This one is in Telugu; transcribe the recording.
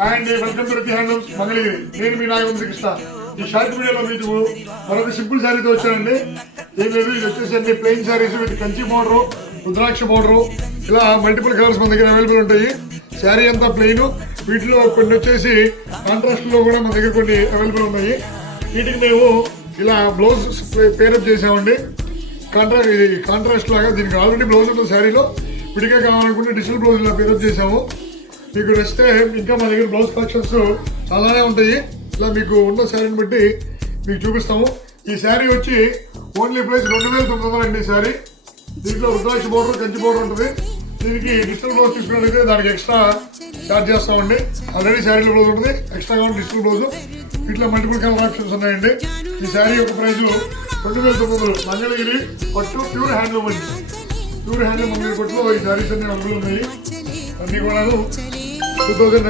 And welcome to Rati handlooms Mangalagiri. నేను మీ నాగవంశీ కృష్ణ. ఈ షార్ట్ వీడియోలో మీకు మరొక సింపుల్ శారీతో వచ్చానండి. ఏం లేదు, ఇది వచ్చేసి plain saris with Kanchi border, rudraksha border, ఇలా మల్టిపుల్ కలర్స్ మన దగ్గర అవైలబుల్ ఉంటాయి. శారీ అంతా ప్లెయిన్, వీటిలో కొన్ని వచ్చేసి కాంట్రాస్ట్ లో కూడా మన దగ్గర కొన్ని అవైలబుల్ ఉన్నాయి. వీటికి మేము ఇలా బ్లౌజ్ పేరప్ చేసామండి. కాంట్రాస్ట్ లాగా దీనికి ఆల్రెడీ బ్లౌజ్ ఉంటుంది శారీలో. విడిగా కావాలనుకుంటే డిజిటల్ బ్లౌజ్ ఇలా పేరప్ చేసాము. మీకు నచ్చితే ఇంకా మా దగ్గర బ్లౌజ్ కలెక్షన్స్ చాలానే ఉంటాయి. ఇలా మీకు ఉన్న శారీని బట్టి మీకు చూపిస్తాము. ఈ శారీ వచ్చి ఓన్లీ ప్రైస్ 2900 అండి. ఈ శారీ దీంట్లో రుద్రాక్ష బోర్డర్, కంచి బోర్డర్ ఉంటుంది. దీనికి డిజిటల్ బ్లౌజ్ తీసుకున్నట్లయితే దానికి ఎక్స్ట్రా చార్జ్ చేస్తామండి. ఆల్రెడీ శారీలో బ్లౌజ్ ఉంటుంది, ఎక్స్ట్రా కావాలి డిజిటల్ బ్లౌజ్. వీటిలో మల్టిపుల్ కలర్ ఆప్షన్స్ ఉన్నాయండి. ఈ శారీ యొక్క ప్రైస్ 2900. మంగళగిరి పట్టు ప్యూర్ హ్యాండ్లూమ్ అండి. ప్యూర్ హ్యాండ్లూమ్ మంగళగిరి పట్టులో ఈ శారీస్ అన్ని అందులో ఉన్నాయి. అన్ని కూడా 2000